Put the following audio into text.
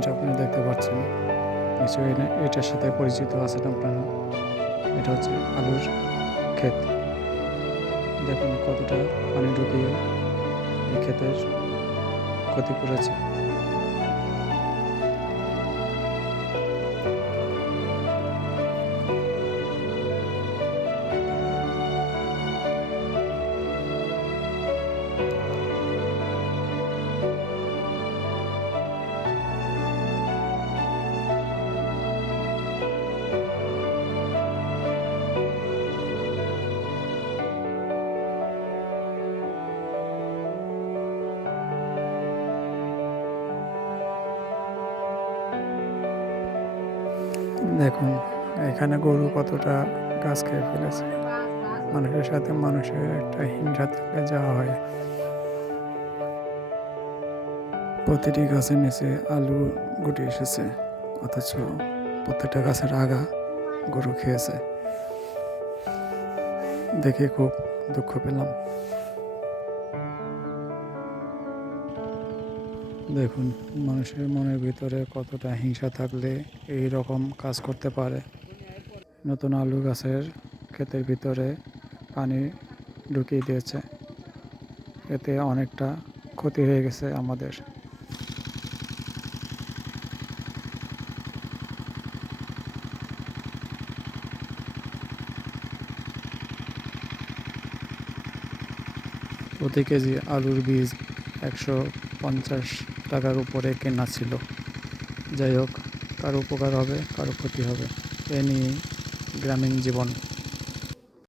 জমিটা আপনারা দেখতে পাচ্ছেন, নিশ্চয়ই এটার সাথে পরিচিত আছেন আপনারা। এটা হচ্ছে আলুর ক্ষেত। দেখুন কতটা পানি ঢুকিয়ে এই ক্ষেতের ক্ষতি করেছে। দেখুন এখানে গরু কতটা গাছ খেয়ে ফেলেছে। মানুষের সাথে মানুষের একটা হিংসা থাকলে যাওয়া হয়। প্রতিটি গাছের নিচে আলু গুটি এসেছে, অথচ প্রত্যেকটা গাছের আগা গরু খেয়েছে। দেখে খুব দুঃখ পেলাম। দেখুন মানুষের মনের ভিতরে কতটা হিংসা থাকলে এই রকম কাজ করতে পারে। নতুন আলু গাছের ক্ষেতের ভিতরে পানি ঢুকিয়ে দিয়েছে, এতে অনেকটা ক্ষতি হয়ে গেছে আমাদের। প্রতি কেজি আলুর বীজ 150 টাকার উপরে কেনা ছিল। যাই হোক, কারো উপকার হবে, কারো ক্ষতি হবে, এ নিয়ে গ্রামীণ জীবন।